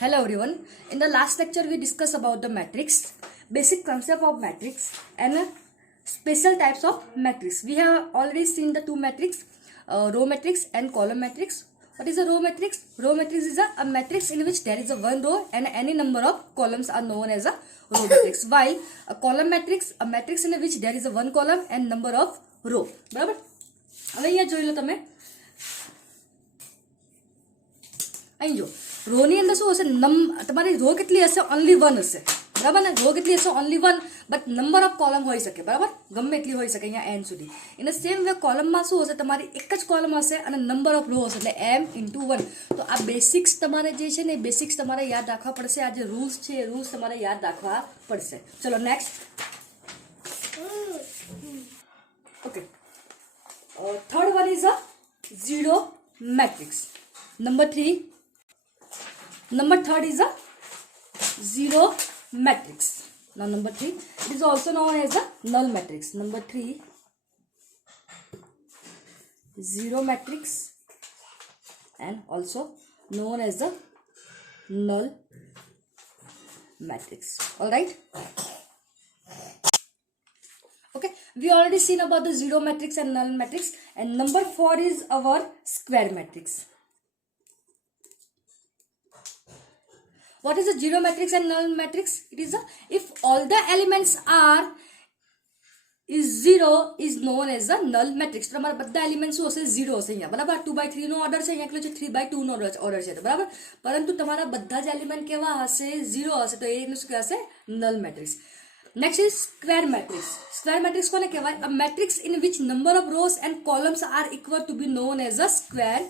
Hello everyone. In the last lecture we discussed about the matrix, basic concept of matrix and special types of matrix. We have already seen the two matrix, row matrix and column matrix. What is a row matrix? Row matrix is a matrix in which there is a one row and any number of columns are known as a row matrix. While a column matrix, a matrix in which there is a one column and number of row. બરાબર. હવે અહીંયા જોઈ લો તમે. અહીં જો row ની અંદર શું હશે, તમારી રો કેટલી હશે? ઓનલી વન હશે, બરાબર ને? રો કેટલી હશે? Only one, but number of column હોઈ શકે, બરાબર? ગમે એટલી હોઈ શકે અહીંયા એન સુધી. એને સેમ વે કોલમમાં શું હશે, તમારી એક જ કોલમ હશે અને નંબર ઓફ રો હશે, એટલે m × 1. તો આ બેસિક્સ તમારે જે છે ને, બેસિક્સ તમારે યાદ રાખવા પડશે. આ જે રૂલ્સ છે એ રૂલ્સ તમારે યાદ રાખવા પડશે. ચલો next. Okay, third one is a zero matrix. Number third is a zero matrix. Now number 3, it is also known as a null matrix. Number 3, zero matrix and also known as the null matrix. All right. Okay, we already seen about the zero matrix and null matrix, and number 4 is our square matrix. What is a zero matrix and null matrix? It is a, if all the elements are is zero is known as a null matrix. તો તમારા બધા element શું હશે? Zero હશે અહીંયા, બરાબર? 2/3 નો order છે, અહીંયા કેટલો છે? 3/2 નો ઓર્ડર છે, બરાબર? પરંતુ તમારા બધા જ એલિમેન્ટ કેવા હશે? ઝીરો હશે, તો એનું શું કહેવાશે? Null matrix. Next is square matrix. Square matrix કોને કહેવાય? A matrix in which number of rows and columns are equal to be known as a square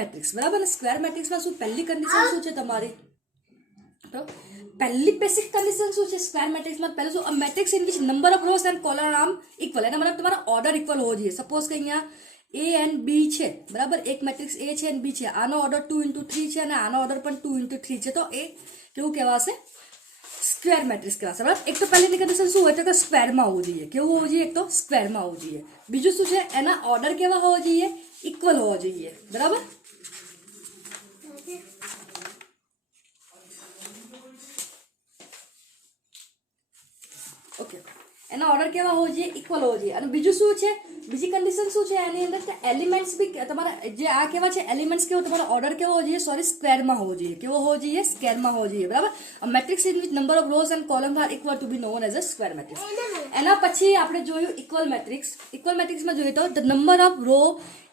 matrix. બરાબર ને? સ્ક્વેર મેટ્રિક્સમાં શું પહેલી કન્ડિશન શું છે તમારી? તો પહેલી બેસિક કન્ડિશન શું છે સ્ક્વેર મેટ્રિક્સમાં? પહેલું શું? a matrix in which number of rows and columns are equal. એના મતલબ તમારા ઓર્ડર ઇક્વલ હોવો જોઈએ. સપોઝ કે અહીંયા A and B છે, બરાબર? એક મેટ્રિક્સ A છે અને B છે. આનો ઓર્ડર 2 × 3 છે અને આનો ઓર્ડર પણ 2 × 3 છે. તો એ કેવું કહેવાશે? સ્ક્વેર મેટ્રિક્સ કહેવાશે, બરાબર? એક તો પહેલી કન્ડિશન શું હોય તો સ્ક્વેરમાં હોવું જોઈએ. કેવું હોવું જોઈએ? એક તો સ્ક્વેરમાં હોવું જોઈએ. બીજું શું છે? એના ઓર્ડર કેવા હોવો જોઈએ? ઇક્વલ હોવો જોઈએ, બરાબર? ઓકે, એના ઓર્ડર કેવા હોવો જોઈએ? ઇક્વલ હોવો જોઈએ. અને બીજું શું છે? બીજી કન્ડિશન શું છે એની અંદર? કે એલિમેન્ટ્સ બી તમારા જે આ કેવા છે એલિમેન્ટ્સ કેવો તમારો ઓર્ડર કેવો હોવો જોઈએ? સોરી, સ્ક્વેરમાં હોવો જોઈએ. કેવો હોવો જોઈએ? સ્ક્વેરમાં હોવો જોઈએ, બરાબર? Matrix in which number of rows and columns are equal to be known as a square matrix. એના પછી આપણે જોયું ઇક્વલ મેટ્રિક્સ. ઇક્વલ મેટ્રિક્સમાં જોઈએ તો the number of row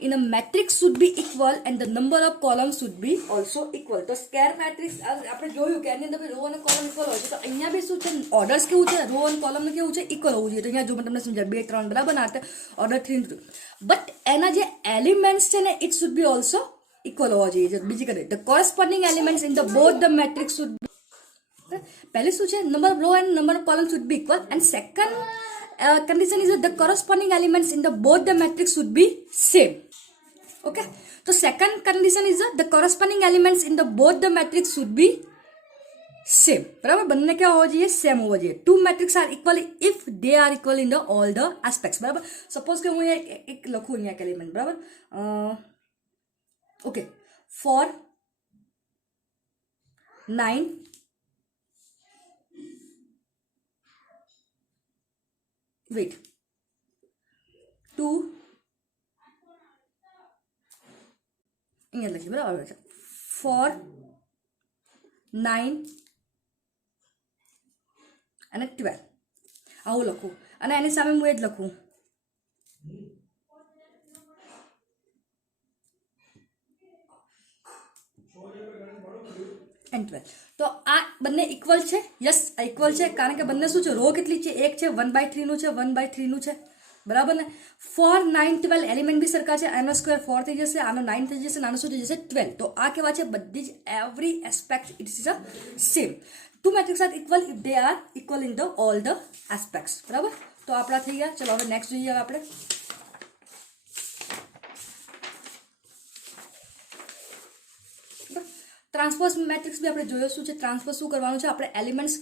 in a matrix should be equal and the number of columns should be also equal. તો square matrix આપણે જોયું કે એની અંદર રો અને કોલમ ઇક્વલ હોય છે. તો અહીંયા બી શું છે? ઓર્ડર્સ કેવું છે? રો અને કોલમનું કેવું છે? ઇક્વલ હોવું જોઈએ. તો અહીંયા જો મેં તમને સમજાય 2 3, બરાબર ના? ઓર્ડર 3 × 2. બટ એના જે એલિમેન્ટ્સ છે ને it should be also equal હોવા જોઈએ. બીજી કરી the corresponding elements in the both the matrix should બી. પહેલી શું છે? Number of raw and number of column should be equal. And second condition is that the corresponding elements in the both the matrix should be same. Okay, so second condition is that the corresponding elements in the both the matrix should be same. બરાબર? બંને કેવા હોવા જોઈએ? Same હોવા જોઈએ. Two matrix are equal if they are equal in the all the aspects. બરાબર? Suppose કે હું એક લખું અહીંયા એક એલિમેન્ટ, બરાબર? ઓકે, 4 9 વેઇટ 2 અહીંયા લખીએ, બરાબર છે? 4 9 અને 12 આવું લખું અને એની સામે હું એ જ લખું એન્ડ 12. તો આ બંને ઇક્વલ છે? યસ, ઇક્વલ છે. કારણ કે બંને શું છે? રો કેટલી છે? એક છે, 1/3 નું છે, 1/3 નું છે, બરાબર ને? 4 9 12 એલિમેન્ટ બી સરખા છે. આનો સ્ક્વેર 4 થઈ જશે, આનો 9 થઈ જશે, આનો શું થઈ જશે? 12. તો આ કેવા છે? બધી જ every aspect it is a same. Two matrix are equal if they are equal in the all the aspects, બરાબર? તો આપણા થઈ ગયા. ચલો હવે નેક્સ્ટ જોઈએ આપણે. ટ્રાન્સપોઝ મેટ્રિક્સ બી આપણે જોયો શું છે? ટ્રાન્સપોઝ શું કરવાનું છે? આપણે એલિમેન્ટ્સ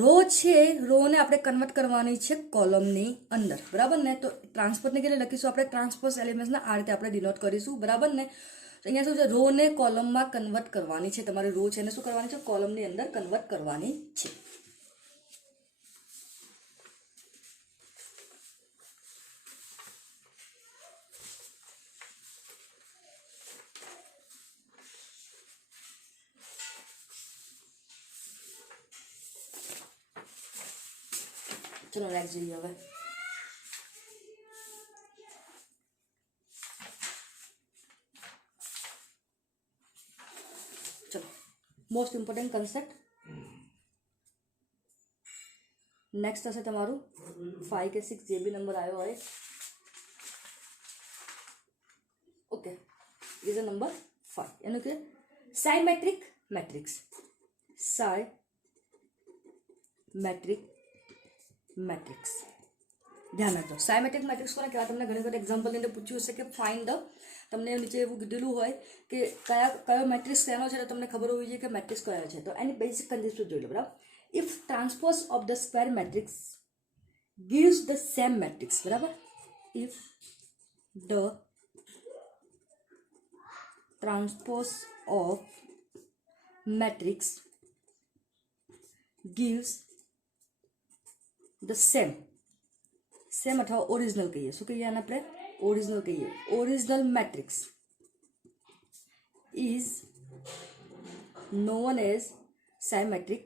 રો છે, રોને આપણે કન્વર્ટ કરવાની છે કોલમની અંદર, બરાબર ને? તો ટ્રાન્સપોઝને કેવી લખીશું આપણે? ટ્રાન્સપોઝ એલિમેન્ટ્સના આ રીતે આપણે ડિનોટ કરીશું, બરાબર ને? તો અહીંયા શું છે, રો ને કોલમમાં કન્વર્ટ કરવાની છે તમારે. રો છે એને શું કરવાની છે, કોલમની અંદર કન્વર્ટ કરવાની છે. ચલો નેક્સ્ટ જોઈએ હવે. ચલો મોસ્ટ ઇમ્પોર્ટન્ટ કન્સેપ્ટ નેક્સ્ટ હશે તમારું 5 કે 6 જે બી નંબર આવ્યો હોય. Okay, is a number 5. એનું કે સાયમેટ્રિક મેટ્રિક્સ. સાયમેટ્રિક મેટ્રિક્સ ધ્યાન રાખજો. સાયમેટ્રિક મેટ્રિક્સ કોને કહેવાય? તમને ઘણી વખત એક્ઝામ્પલની અંદર પૂછ્યું હશે કે ફાઇન્ડ ધ, તમને નીચે એવું કીધેલું હોય કે કયો મેટ્રિક્સ શેનો છે, તો તમને ખબર હોવી જોઈએ કે મેટ્રિક્સ કયો છે. તો એની બેઝિક કન્ડિશન જોઈ લો. બરાબર, if transpose of the square matrix gives the same matrix. બરાબર, if the transpose of matrix gives the same અથવા ઓરિજિનલ કહીએ. શું કહીએ આને આપણે? ઓરિજિનલ કહીએ. Original matrix is known as symmetric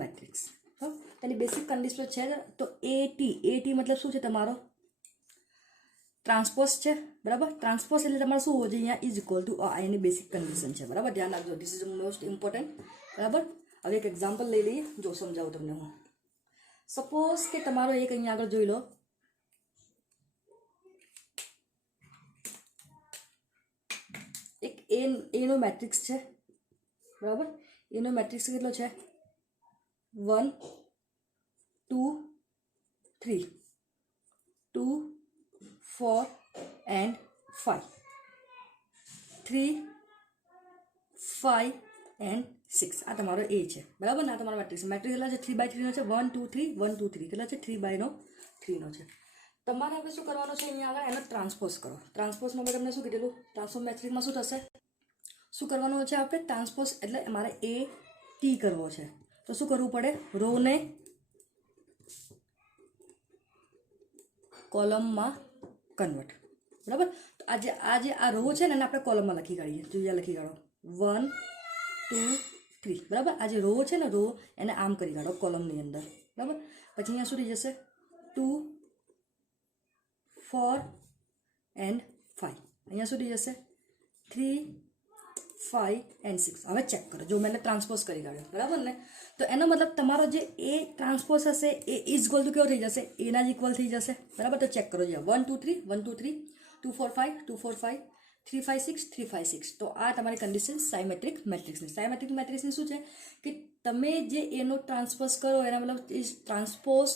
matrix. તેની બેસિક કન્ડિશન છે તો એટી મતલબ શું છે, તમારો ટ્રાન્સપોઝ છે. બરાબર, ટ્રાન્સપોઝ એટલે તમારે શું હોવું જોઈએ? અહીંયા ઇઝ ઇક્વલ ટુ આ એની બેસિક કન્ડિશન છે. બરાબર, ધ્યાન રાખજો, ધીસ ઇઝ મોસ્ટ ઇમ્પોર્ટન્ટ. બરાબર, હવે એક એક્ઝામ્પલ લઈ લઈએ, જો સમજાવું તમને હું. સપોઝ કે તમારો એક અહીંયા આગળ જોઈ લો, એક એનો મેટ્રિક્સ છે. બરાબર, એનો મેટ્રિક્સ કેટલો છે? 1 2 3 2 4 and 5 3 5 and 6 આ તમારો એ છે. બરાબર ને, આ તમારો મેટ્રિક્સ. મેટ્રિક્સ કેટલા છે? 3/3 નો છે. 1 2 3 1 2 3 કેટલા છે? 3/3 નો છે. તમારે હવે શું કરવાનું છે? અહીંયા આગળ એનો ટ્રાન્સપોઝ કરો. ટ્રાન્સપોઝમાં મેં તમને શું કીધેલું? ટ્રાન્સપોઝ મેટ્રિક્સમાં શું થશે? શું કરવાનું છે આપણે? ટ્રાન્સપોઝ એટલે મારે એ ટી કરવો છે, તો શું કરવું પડે? રોને કોલમમાં કન્વર્ટ. બરાબર, તો આજે આ રો છે ને એને આપણે કોલમમાં લખી કાઢીએ. જોઈએ, લખી કાઢો 1 2 3. બરાબર, આ જે રો છે ને, રો એને આમ કરી કાઢો કોલમની અંદર. બરાબર, પછી અહીંયા શું થઈ જશે? 2 4 and 5. અહીંયા શું થઈ જશે? 3 5 and 6. હવે ચેક કરો, જો મેં ટ્રાન્સપોઝ કરી કાઢ્યો. બરાબર ને, તો એનો મતલબ તમારો જે એ ટ્રાન્સપોઝ હશે એ ઇઝ ઇક્વલ ટુ કેવો થઈ જશે? એના જ ઇક્વલ થઈ જશે. બરાબર, તો ચેક કરો. 1 2 3 1 2 3 2 4 5 2 4 5 3 5 6 3 5 6. તો આ તમારી કન્ડિશન સાયમેટ્રિક મેટ્રિક્સની. સાયમેટ્રિક મેટ્રિક્સની શું છે કે તમે જે એનો ટ્રાન્સપોઝ કરો એના મતલબ is transpose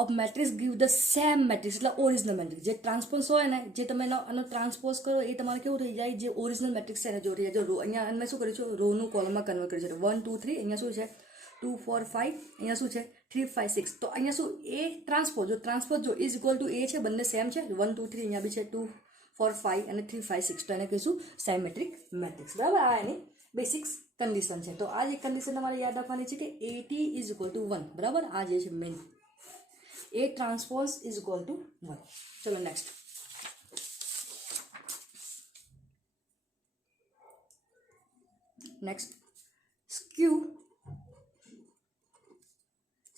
of matrix give the same matrix, એટલે ઓરિજિનલ મેટ્રિક્સ. જે ટ્રાન્સપોઝ હોય ને, જે તમે એનો ટ્રાન્સપોઝ કરો એ તમારે કેવું થઈ જાય? જે ઓરિજિનલ મેટ્રિક્સ છે એને જો થઈ જાય. જો રો અહીંયા અમે શું કરીશું? રોનું કોલમમાં કન્વર્ટ કરીશું. 1 2 3 અહીંયા શું છે? 2 4 5 અહીંયા શું છે? 3 5 6. તો અહીંયા શું? એ ટ્રાન્સપોઝ જો ઇઝ ઇક્વલ ટુ એ છે, બંને સેમ છે. 1 2 3 અહીંયા બી છે, 2 4 5 અને 3 5 6. તો એને કહીશું સાયમેટ્રિક મેટ્રિક્સ. બરાબર, આ એની બેસિક્સ કન્ડિશન છે. તો આ જે કન્ડિશન તમારે યાદ રાખવાની છે કે એટી ઇઝ ઇક્વલ ટુ 1. બરાબર, આ જે છે main. A transpose is equal to 1. चलो नेक्स्ट. Skew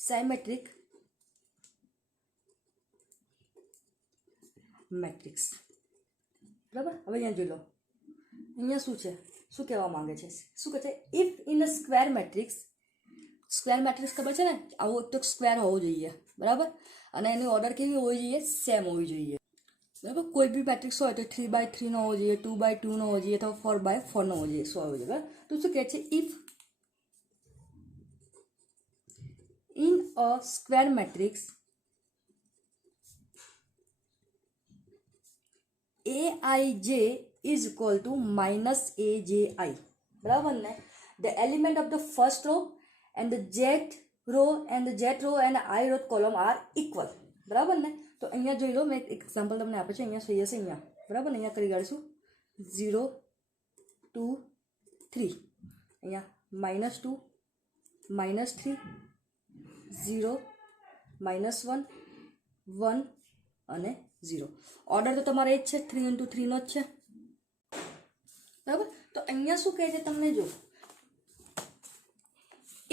symmetric matrix. બરાબર, હવે અહીંયા જોઈ લો. અહીંયા શું છે? શું કહેવા માંગે છે? શું કહે છે? If in a square matrix. Square matrix ખબર છે ને, આવું એક તો સ્ક્વેર હોવું જોઈએ. બરાબર, અને એની ઓર્ડર કેવી હોવી જોઈએ? સેમ હોવી જોઈએ. બરાબર, કોઈ બી મેટ્રિક્સ હોય તો 3/3 નો હોવો જોઈએ, 2/2 નો હોવો જોઈએ, અથવા 4/4 નો હોવો જોઈએ, શું હોવો જોઈએ? તો શું કહે છે? If in a square matrix aij is equal to -aji. બરાબર ને, the element of the first row and the jet row and the jet row and I row column are equal. બરાબર ને, તો અહીંયા જોઈ લો, મેં એક એક્ઝામ્પલ તમને આપે છે. અહીંયા થઈ જશે અહીંયા. બરાબર ને, અહીંયા કરી કાઢીશું. 0 2 3 અહીંયા -2 -3 0 -1 1 અને 0. ઓર્ડર તો તમારે એ જ છે, 3 × 3 નો જ છે, બરાબર. તો અહીંયા શું કહે છે તમને, જો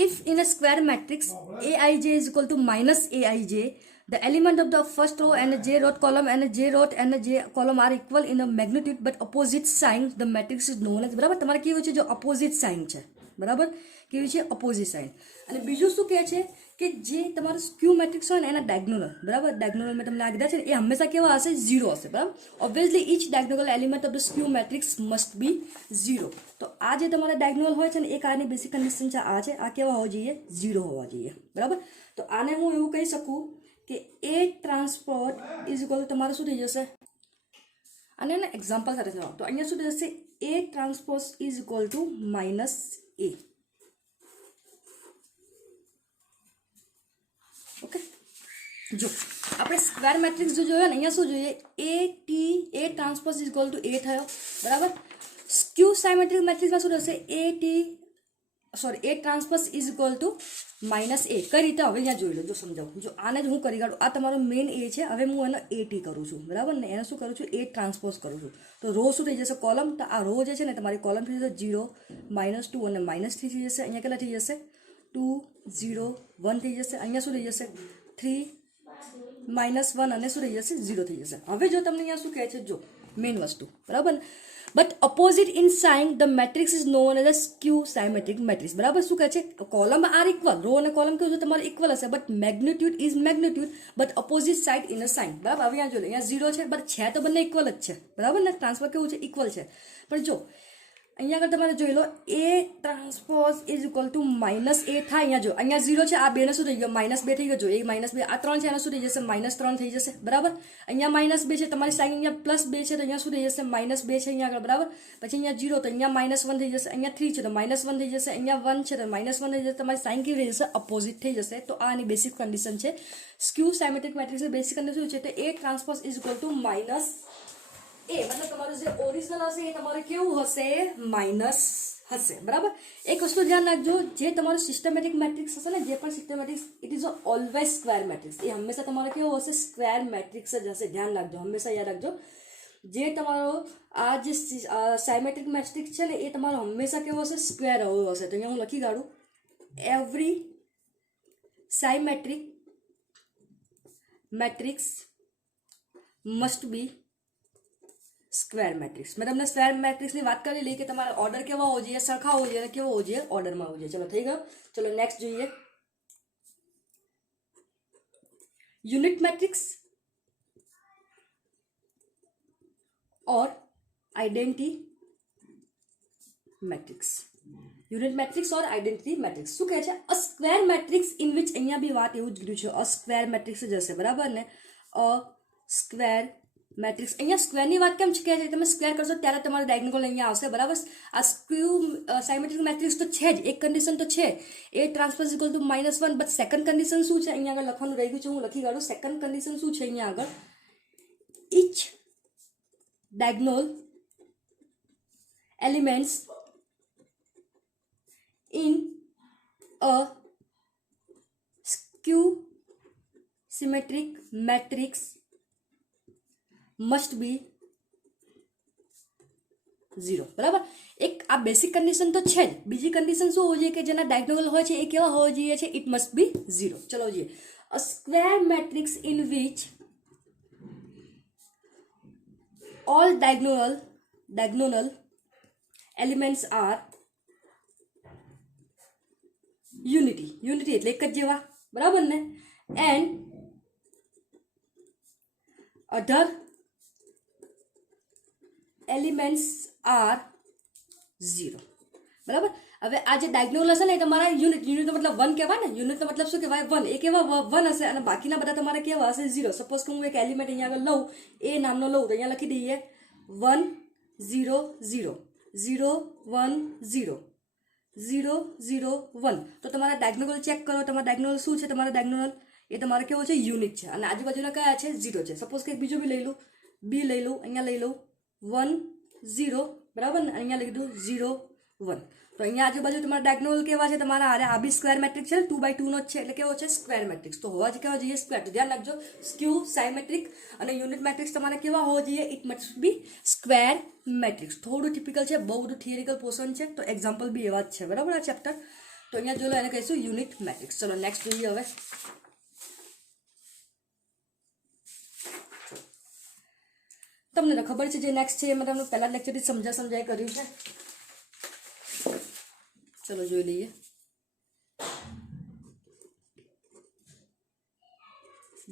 if in a square matrix aij is equal to -aij, the element of the first row and j row column and j row and j column are equal in a magnitude but opposite sign, the matrix is known as, બરાબર. તમારે કેવું છે, જો opposite sign છે, બરાબર, કેવી છે, opposite sign. અને બીજું શું કહે છે કે જે તમારું સ્ક્યુ મેટ્રિક્સ હોય ને એના ડાયગોનલ, બરાબર, ડાયગોનલ મેં તમને આ કીધા છે એ હંમેશા કેવા હશે, 0 હશે, બરાબર. Obviously each diagonal element of the skew matrix must be 0. તો આ જે તમારા ડાયગોનલ હોય છે ને, એક આની બેસિક કન્ડિશન છે, આ છે, આ કેવા હોવા જોઈએ, 0 હોવા જોઈએ, બરાબર. તો આને હું એવું કહી શકું કે એ ટ્રાન્સપોઝ ઇઝ ઇક્વલ ટુ તમારું શું થઈ જશે, અને એને એક્ઝામ્પલ સાથે જવાબ. તો અહીંયા શું થઈ જશે, A transpose is equal to -a. Okay, જો આપણે સ્ક્વેર મેટ્રિક્સ જો જોયો ને, અહીંયા શું જોઈએ, A transpose is equal to a થયો, બરાબર. સ્ક્યુ સાયમેટ્રિક મેટ્રિક્સમાં શું થશે, A transpose is equal to -a. કઈ રીતે, હવે અહીંયા જોઈ લો, જો સમજાવું, જો આને જ હું કરી કાઢું, આ તમારો મેઇન એ છે, હવે હું એનો at કરું છું, બરાબર ને, એને શું કરું છું, એ ટ્રાન્સપોઝ કરું છું. તો રો શું થઈ જશે, કોલમ. તો આ રો જે છે ને તમારી કોલમ થઈ જશે 0 -2 અને -3 થઈ જશે. અહીંયા કેટલા થઈ જશે, 2 0 1 થઈ જશે. અહીંયા શું થઈ જશે, 3 -1 અને શું થઈ જશે, 0 થઈ જશે. હવે જો તમને અહીંયા શું કહે છે, જો મેઇન વસ્તુ, બરાબર, but opposite in sign the matrix is known as a skew symmetric matrix, બરાબર. શું કહે છે, કોલમ આર ઇક્વલ, રો અને કોલમ કેવું છે તમારે ઇક્વલ હશે, but magnitude is magnitude but opposite side in a sign, બરાબર. હવે અહીંયા જો અહીંયા 0 છે, બટ છે તો બંને ઇક્વલ જ છે, બરાબર ને, ટ્રાન્સફર કેવું છે, ઇક્વલ છે. પણ જો અહીંયા આગળ તમારે જોઈ લો, A transpose is equal to -a થાય. અહીંયા જો અહીંયા 0 છે, આ બેને શું થઈ ગયો, -2 થઈ ગયો, જો એ -2, આ 3 છે, એનો શું થઈ જશે, -3 થઈ જશે, બરાબર. અહીંયા -2 છે, તમારી સાઈન અહીંયા +2 છે, તો અહીંયા શું થઈ જશે, -2 છે અહીંયા આગળ, બરાબર. પછી અહીંયા 0, તો અહીંયા -1 થઈ જશે, અહીંયા 3 છે તો -1 થઈ જશે, અહીંયા 1 છે તો -1 થઈ જશે, તમારી સાઈન કેવી થઈ જશે, અપોઝિટ થઈ જશે. તો આ આની બેસિક કન્ડિશન છે સ્ક્યુ સાયમેટ્રિક મેટ્રિક્સની બેસિક કન્ડિશન છે, તો A transpose is equal to -a, મતલબ તમારું જે ઓરિજિનલ હશે એ તમારે કેવું હશે, માઇનસ હશે, બરાબર. એક વસ્તુ ધ્યાન રાખજો, જે તમારું સિસ્ટમેટિક મેટ્રિક્સ હશે ને, જે પણ systematics, it is always square matrix. એ હંમેશા તમારે કેવો હશે, સ્ક્વેર મેટ્રિક્સ જ હશે, ધ્યાન રાખજો, હંમેશા યાદ રાખજો. જે તમારો આ જે સાયમેટ્રિક મેટ્રિક્સ છે ને, એ તમારો હંમેશા કેવો હશે, સ્ક્વેર હોવો હશે. તો અહીંયા હું લખી કાઢું, every symmetric matrix must be square matrix. મેં તમને સ્ક્વેર મેટ્રિક્સની વાત કરી લઈ કે તમારા ઓર્ડર કેવા હોવો જોઈએ, સરખા હોવો જોઈએ, કેવો હોવો જોઈએ, ઓર્ડરમાં હોવો જોઈએ. ચલો થઈ ગયો. ચલો નેક્સ્ટ જોઈએ, યુનિટ મેટ્રિક્સ ઓર આઈડેન્ટિટી મેટ્રિક્સ. યુનિટ મેટ્રિક્સ ઓર આઈડેન્ટિટી મેટ્રિક્સ શું કહે છે, a square matrix in which, અહીંયા બી વાત એવું જ કર્યું છે, અ સ્ક્વેર મેટ્રિક્સ જ હશે, બરાબર ને. અ સ્ક્વેર મેટ્રિક્સ, અહીંયા સ્ક્વેરની વાત કેમ કહે છે, તમે સ્ક્વેર કરશો ત્યારે તમારો ડાયગોનલ અહીંયા આવશે, બરાબર. આ સ્ક્યુ સાયમેટ્રિક મેટ્રિક્સ તો છે જ, એક કન્ડિશન તો છે, એ transpose equal to -1, but second condition શું છે, અહીંયા આગળ લખવાનું રહી ગયું છે, હું લખી કાઢું. સેકન્ડ કન્ડિશન શું છે અહીંયા આગળ, inch diagonal elements in a skew symmetric matrix must be 0, બરાબર. એક આ બેસિક કન્ડિશન તો છે જ, બીજી કન્ડિશન શું હોવી જોઈએ કે જેના ડાયગોનલ હોય છે એ કેવા હોવા જોઈએ છે, ઇટ મસ્ટ બી 0. ચલો જોઈએ, a square matrix in which all diagonal elements are unity એટલે એક જ જેવા, બરાબર ને, and other elements are 0, બરાબર. હવે આ જે ડાયગોનલ હશે ને એ તમારા યુનિટનો મતલબ 1 કહેવાય ને, યુનિટનો મતલબ શું કહેવાય, 1. એ કેવા 1 હશે અને બાકીના બધા તમારે કેવા હશે, 0. સપોઝ કે હું એક એલિમેન્ટ અહીંયા આગળ લઉં, એ નામનો લઉં, તો અહીંયા લખી દઈએ 1 0 0 0 1 0 0 0 1. તો તમારા ડાયગોનલ ચેક કરો, તમારા ડાયગોનલ શું છે, તમારા ડાયગોનલ એ તમારે કેવો છે, યુનિટ છે, અને આજુબાજુના કયા છે, 0 છે. સપોઝ કે બીજું બી લઈ લઉં, બી લઈ લઉં, અહીંયા લઈ લઉં 1 0 બરાબર ને, અહીંયા લખી દઉં 0 1. તો અહીંયા આજુબાજુ તમારા ડાયગોનલ કેવા છે તમારા આ બી સ્ક્વેર મેટ્રિક્સ છે, 2x2 નો જ છે, એટલે કેવો છે સ્ક્વેર મેટ્રિક્સ. તો હોવા જ કેવા જોઈએ સ્ક્વેર. તો ધ્યાન રાખજો સ્ક્યુ સાયમેટ્રિક અને યુનિટ મેટ્રિક્સ તમારે કેવા હોવા જોઈએ, it must be square matrix. થોડું ટિપિકલ છે, બહુ બધું થિયરિકલ પોર્શન છે, તો એક્ઝામ્પલ બી એવા જ છે બરાબર આ ચેપ્ટર. તો અહીંયા જો લો એને કહીશું યુનિટ મેટ્રિક્સ. ચલો નેક્સ્ટ જોઈએ હવે. તમને તો ખબર છે જે નેક્સ્ટ છે એમાં તમને પહેલા લેક્ચરથી સમજાય કર્યું છે. ચલો જોઈ લઈએ.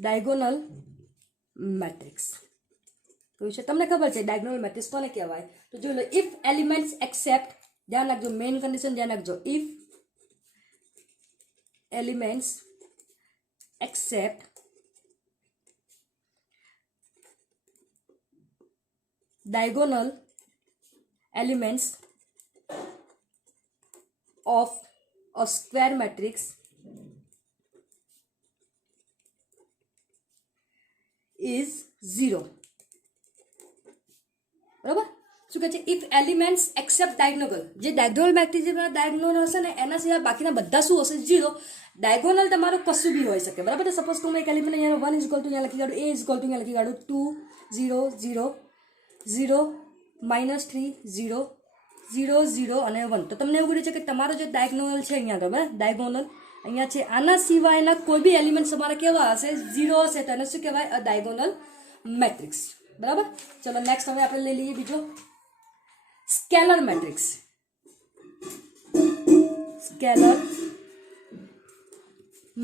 ડાયગોનલ મેટ્રિક્સ કયું છે તમને ખબર છે. ડાયગોનલ મેટ્રિક્સ કોને કહેવાય, તો જોઈ લો ઇફ એલિમેન્ટ્સ એક્સેપ્ટ, ધ્યાન રાખજો મેઇન કન્ડિશન ધ્યાન રાખજો, if elements accept diagonal elements of a square matrix is 0. બરાબર શું કહે છે, ઇફ એલિમેન્ટ્સ એક્સેપ્ટ ડાયગોનલ, જે ડાયગોનલ મેટ્રિક્સ ડાયગોનલ હશે ને એના સિવાય બાકીના બધા શું હશે 0. ડાયગોનલ તમારો કશું બી હોઈ શકે બરાબર. તો સપોઝ હું એક એલિમેન્ટ અહીંયા 1 = અહીંયા લખી કાઢું, a = અહીંયા લખી કાઢું 2 0 0 0 -3 0 0 0 અને 1. તો તમને એવું કહ્યું છે કે તમારો જે ડાયગોનલ છે અહીંયા બરાબર, ડાયગોનલ અહીંયા છે, આના સિવાયના કોઈ બી એલિમેન્ટ તમારે કેવા હશે 0 હશે, તો એને શું કહેવાય, અ ડાયગોનલ મેટ્રિક્સ બરાબર. ચલો નેક્સ્ટ હવે આપણે લઈ લઈએ બીજો સ્કેલર મેટ્રિક્સ. સ્કેલર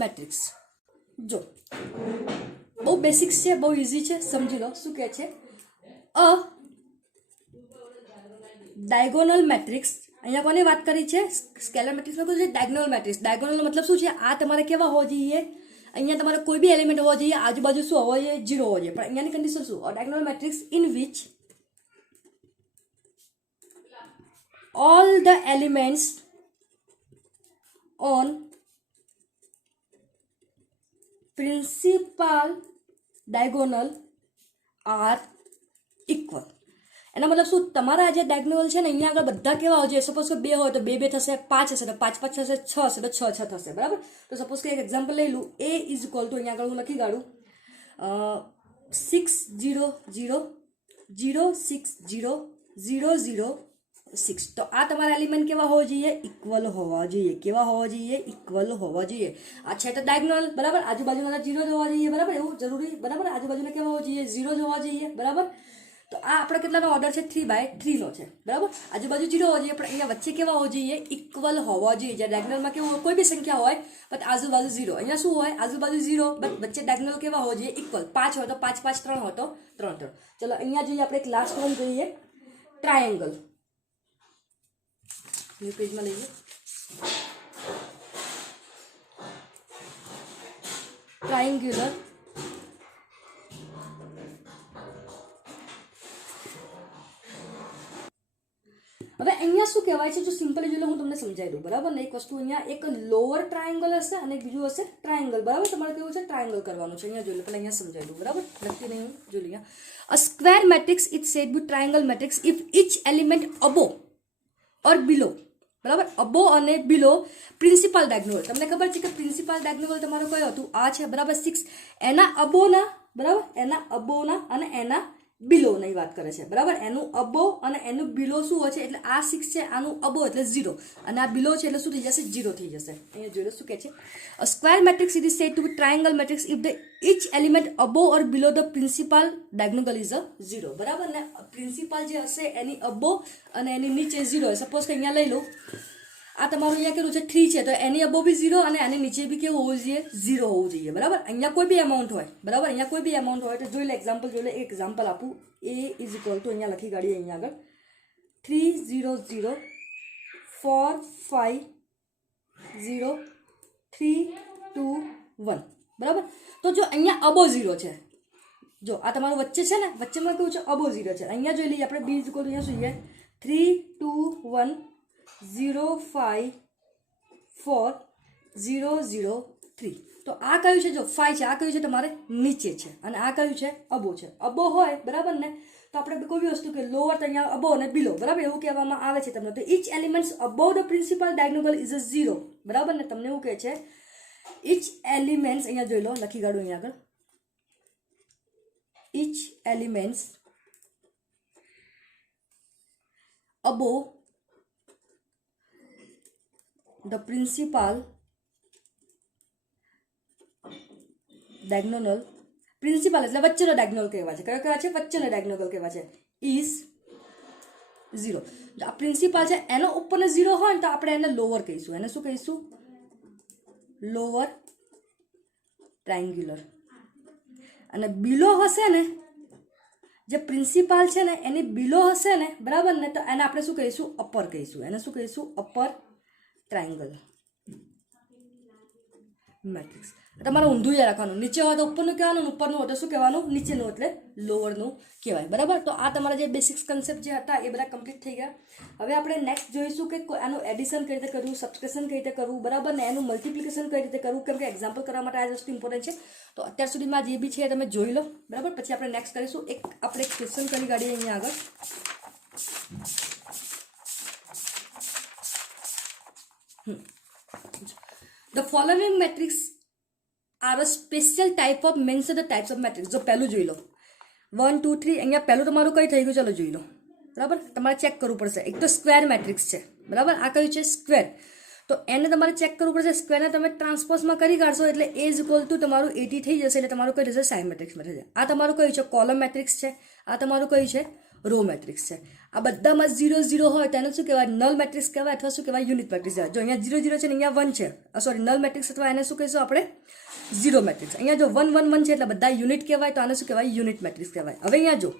મેટ્રિક્સ જો બહુ બેસિક્સ છે, બહુ ઇઝી છે, સમજી લો. શું કહે છે, અ ડાયગોનલ મેટ્રિક્સ, અહીંયા કોની વાત કરી છે, સ્કેલર મેટ્રિક્સમાં કહ્યું છે ડાયગોનલ મેટ્રિક્સ. ડાયગોનલ મતલબ શું છે, આ તમારે કેવા હોવા જોઈએ, અહીંયા તમારે કોઈ બી એલિમેન્ટ હોવો જોઈએ, આજુબાજુ શું હોવો જોઈએ 0 હોવો જોઈએ. પણ અહીંયાની કન્ડિશન શું, diagonal matrix in which all the elements on principal diagonal are equal. એના મતલબ શું, તમારા જે ડાયગોનલ છે ને અહીંયા આગળ બધા કેવા હોય છે, સપોઝ કે 2 હોય તો 2 2 થશે, 5 હશે તો 5 5 થશે, 6 હશે તો 6 6 થશે બરાબર. તો સપોઝ કે એક એક્ઝામ્પલ લઈ લઉં, a = અહીંયા આગળ હું લખી કાઢું 6 0 0 0 6 0 0 0 6. તો આ તમારા એલિમેન્ટ કેવા હોવા જોઈએ, ઇક્વલ હોવા જોઈએ. કેવા હોવા જોઈએ, ઇક્વલ હોવા જોઈએ. આ છે તો ડાયગોનલ બરાબર, આજુબાજુના 0 જ હોવા જોઈએ બરાબર, એવું જરૂરી બરાબર, આજુબાજુના કેવા હોવા જોઈએ 0 જ હોવા જોઈએ બરાબર. તો આ આપણે કેટલાનો ઓર્ડર છે 3/3 નો છે બરાબર. આજુબાજુ 0 હોવા જોઈએ, પણ અહીંયા વચ્ચે કેવા હોવા જોઈએ, ઇક્વલ હોવા જોઈએ. જ્યાં ડાયગોનલમાં કેવું કોઈ બી સંખ્યા હોય બટ આજુબાજુ 0, અહીંયા શું હોય આજુબાજુ 0 બટ વચ્ચે ડાયગોનલ કેવા હોવા જોઈએ, ઇક્વલ. 5 હોય તો 5 5, 3 હોય તો 3 3. ચલો અહીંયા જોઈએ આપણે એક લાસ્ટ વન જોઈએ, ટ્રાયેંગલ. ન્યૂ પેજમાં લઈએ. ટ્રાયેંગ્યુલર હવે અહીંયા શું કહેવાય છે, જો સિમ્પલી જોઈ લો હું તમને સમજાવી દઉં બરાબર ને. એક વસ્તુ અહીંયા એક લોઅર ટ્રાયેંગલ હશે અને બીજું હશે ટ્રાયેંગલ બરાબર. તમારે કેવું છે ટ્રાયેંગલ કરવાનું છે. અહીંયા જોઈ લો, પણ અહીંયા સમજાવી દઉં બરાબર, લખતી નહીં હું. જોઈ લો, a square matrix is said to triangle matrix if each element above or below બરાબર, અબો અને બિલો પ્રિન્સિપલ ડાયગોનલ. તમને ખબર છે કે પ્રિન્સિપલ ડાયગોનલ તમારો કયો હતું, આ છે બરાબર 6. એના અબોના બરાબર, એના અબોના અને એના બિલોની વાત કરે છે બરાબર. એનું અબો અને એનું બિલો શું હોય છે, એટલે આ 6 છે, આનું અબો એટલે 0 અને આ બિલો છે એટલે શું થઈ જશે 0 થઈ જશે. અહીંયા જોઈ લો શું કહે છે, a square matrix is said to be triangle matrix if the each element above or below the principal diagonal is a 0 બરાબર ને. પ્રિન્સિપલ જે હશે એની અબો અને એની નીચે 0. સપોઝ કે અહીંયા લઈ લો, આ તમારું અહીંયા કેવું છે 3 છે, તો એની અબો બી 0 અને આની નીચે બી કેવું હોવું જોઈએ 0 હોવું જોઈએ બરાબર. અહીંયા કોઈ બી અમાઉન્ટ હોય બરાબર, અહીંયા કોઈ બી અમાઉન્ટ હોય તો જોઈ લે એક્ઝામ્પલ જોઈ લે. એક એક્ઝામ્પલ આપું, a = અહીંયા લખી કાઢીએ અહીંયા આગળ 3 0 0 4 5 0 3 2 1 બરાબર. તો જો અહીંયા અબો 0 છે, જો આ તમારું વચ્ચે છે ને, વચ્ચેમાં કેવું છે અબો 0 છે. અહીંયા જોઈ લઈએ આપણે b = અહીંયા શું છે 3 2 1 0 5 4 0 0 3. તો આ કયું છે, જો 5 છે, આ કયું છે તમારે નીચે છે અને આ કયું છે અબો છે. અબો હોય બરાબર ને, તો આપણે કોઈ બી વસ્તુ કે લોઅર તો અહીંયા અબોવ અને બિલો, બરાબર, એવું કહેવામાં આવે છે તમને. તો each element above the principal diagonal is a 0, બરાબર ને. તમને એવું કહે છે ઇચ એલિમેન્ટ, અહીંયા જોઈ લો, લખી કાઢું અહીંયા આગળ, each element above the principal diagonal, principal એટલે વચ્ચેનો ડાયગોનલ કહેવાય છે. કયો કહેવાય છે? વચ્ચેનો ડાયગોનલ કહેવાય છે. ઇઝ 0. આ પ્રિન્સિપલ છે એનો ઉપરનો 0 હોય ને તો આપણે એને લોઅર કહીશું. એને શું કહીશું? Lower triangular. અને બિલો હશે ને, જે પ્રિન્સિપાલ છે ને એની બિલો હશે ને, બરાબર ને, તો એને આપણે શું કહીશું? અપર કહીશું. એને શું કહીશું? Upper triangle matrix. તમારે ઊંધું યાદ રાખવાનું, નીચે હોય તો ઉપરનું કહેવાનું, ઉપરનું હોય તો શું કહેવાનું? નીચેનું એટલે લોઅરનું કહેવાય, બરાબર. તો આ તમારા જે બેસિક્સ કન્સેપ્ટ જે હતા એ બધા કમ્પ્લીટ થઈ ગયા. હવે આપણે નેક્સ્ટ જોઈશું કે આનું એડિશન કઈ રીતે કરવું, સબસ્ટ્રેક્શન કઈ રીતે કરવું, બરાબર ને, એનું મલ્ટિપ્લિકેશન કઈ રીતે કરવું, કેમ કે એક્ઝામ્પલ કરવા માટે આ વસ્તુ ઇમ્પોર્ટન્ટ છે. તો અત્યાર સુધીમાં જે બી છે તમે જોઈ લો, બરાબર. પછી આપણે નેક્સ્ટ કરીશું આપણે એક ક્વેશ્ચન કરી કાઢીએ અહીંયા આગળ. The following matrix are a special type of mention the types of matrix. જો પહેલું જોઈ લો, 1 2 3. અહીંયા પહેલું તમારું કઈ થઈ ગયું? ચલો જોઈ લો, બરાબર. તમારે ચેક કરવું પડશે. એક તો સ્ક્વેર મેટ્રિક્સ છે, બરાબર. આ કયું છે? સ્ક્વેર. તો એને તમારે ચેક કરવું પડશે. સ્ક્વેરને તમે ટ્રાન્સપોઝમાં કરી કાઢશો એટલે એ ઇઝ ઇક્વલ ટુ તમારું 80 થઈ જશે. એટલે તમારું કઈ થશે? સાઇન મેટ્રિક્સમાં થશે. આ તમારું કયું છે? કોલમ મેટ્રિક્સ છે. આ તમારું કયું છે? રો મેટ્રિક્સ છે. આ બધામાં 0 0 હોય તેને શું કહેવાય? નલ મેટ્રિક્સ કહેવાય અથવા શું કહેવાય? યુનિટ મેટ્રિક્સ કહેવાય. જો અહીંયા 0 0 છે ને અહીંયા 1 છે, સોરી નલ મેટ્રિક્સ અથવા એને શું કહીશું આપણે? Zero matrix. અહીંયા જો 1 1 1 છે એટલે બધા યુનિટ કહેવાય, તો આને શું કહેવાય? યુનિટ મેટ્રિક્સ કહેવાય. હવે અહીંયા જો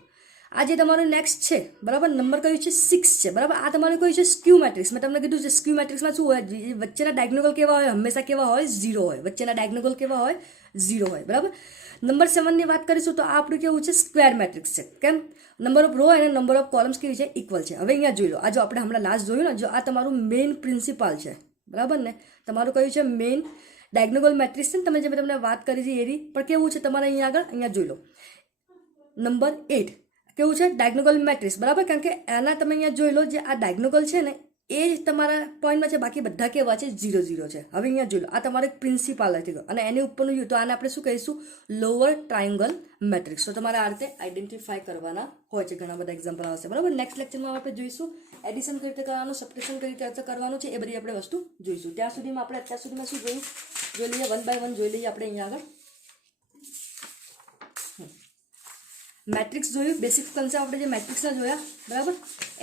આ જે તમારું નેક્સ્ટ છે, બરાબર, નંબર કયું છે? 6 છે, બરાબર. આ તમારું કયું છે? Skew matrix. મેં તમને કીધું છે સ્ક્યુ મેટ્રિક્સમાં શું હોય? વચ્ચેના ડાયગોનલ કેવા હોય? હંમેશા કેવા હોય? 0 હોય. વચ્ચેના ડાયગોનલ કેવા હોય? 0 હોય, બરાબર. નંબર 7 ની વાત કરીશું તો આ આપણું કેવું છે? સ્ક્વેર મેટ્રિક્સ છે. કેમ? નંબર ઓફ રો અને નંબર ઓફ કોલમ્સ કેવી છે? ઇક્વલ છે. હવે અહીંયા જોઈ લો, આ જો આપણે હમણાં લાસ્ટ જોયું ને, જો આ તમારું મેઇન પ્રિન્સિપાલ છે, બરાબર ને. તમારું કયું છે? મેઇન ડાયગોનલ મેટ્રિક્સ છે ને, તમે જે મેં તમને વાત કરી છે એની પણ કેવું છે તમારે અહીંયા આગળ? અહીંયા જોઈ લો, નંબર 8 કેવું છે? ડાયગોનલ મેટ્રિક્સ, બરાબર. કારણ કે એના તમે અહીંયા જોઈ લો, જે આ ડાયગોનલ છે ને એ જ તમારા પોઈન્ટમાં છે, બાકી બધા કેવા છે? 0 0 છે. હવે અહીંયા જોઈ લો, આ તમારો એક પ્રિન્સિપાલ હતી અને એની ઉપરનું જોયું તો આને આપણે શું કહીશું? Lower triangle matrix. તો તમારે આ રીતે આઈડેન્ટિફાય કરવાના હોય છે. ઘણા બધા એક્ઝામ્પલ આવશે, બરાબર. નેક્સ્ટ લેક્ચરમાં આપણે જોઈશું એડિશન કઈ રીતે કરવાનું, સબટ્રેક્શન કઈ રીતે કરવાનું છે, એ બધી આપણે વસ્તુ જોઈશું. ત્યાં સુધીમાં આપણે અત્યાર સુધીમાં શું જોયું જોઈ લઈએ, 1 બાય 1 જોઈ લઈએ આપણે. અહીંયા આગળ મેટ્રિક્સ જોયું, બેસિક કન્સેપ્ટ આપણે જે મેટ્રિક્સના જોયા, બરાબર.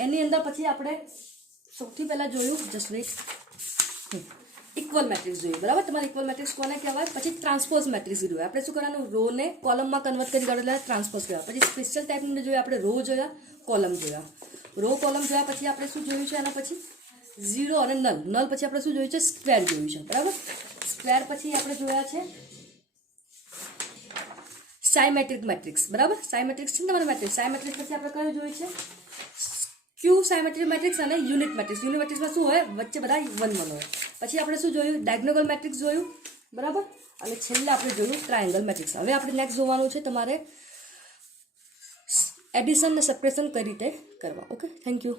એની અંદર પછી આપણે સૌથી પહેલાં જોયું, જસ્ટ વેઇટ, ઇક્વલ મેટ્રિક્સ જોયું, બરાબર. તમારે ઇક્વલ મેટ્રિક્સ કોને કહેવાય? પછી ટ્રાન્સપોઝ મેટ્રિક્સ જોયું. આપણે શું કરવાનું? રોને કોલમમાં કન્વર્ટ કરી કાઢો એટલે ટ્રાન્સપોઝ કહેવાય. પછી સ્પેશિયલ ટાઈપનું જોયું આપણે, રો જોયા, કોલમ જોયા. રો કોલમ જોયા પછી આપણે શું જોયું છે? એના પછી 0 અને નલ. નલ પછી આપણે શું જોયું છે? સ્ક્વેર જોયું છે, બરાબર. સ્ક્વેર પછી આપણે જોયા છે સાયમેટ્રિક મેટ્રિક્સ, બરાબર. સાયમેટ્રિક્સ છે ને તમારે મેટ્રિક્સ. સાયમેટ્રિક્સ પછી આપણે કયું જોયું છે? ક્યુ સાયમેટ્રિક મેટ્રિક્સ અને યુનિટ મેટ્રિક્સ. યુનિટ મેટ્રિક્સમાં શું હોય? વચ્ચે બધા 1 1 હોય. પછી આપણે શું જોયું? ડાયગોનલ મેટ્રિક્સ જોયું, બરાબર. અને છેલ્લે આપણે જોયું ટ્રાયંગલ મેટ્રિક્સ. હવે આપણે નેક્સ્ટ જોવાનું છે તમારે એડિશન અને સબટ્રેક્શન કઈ રીતે કરવા. Okay, thank you.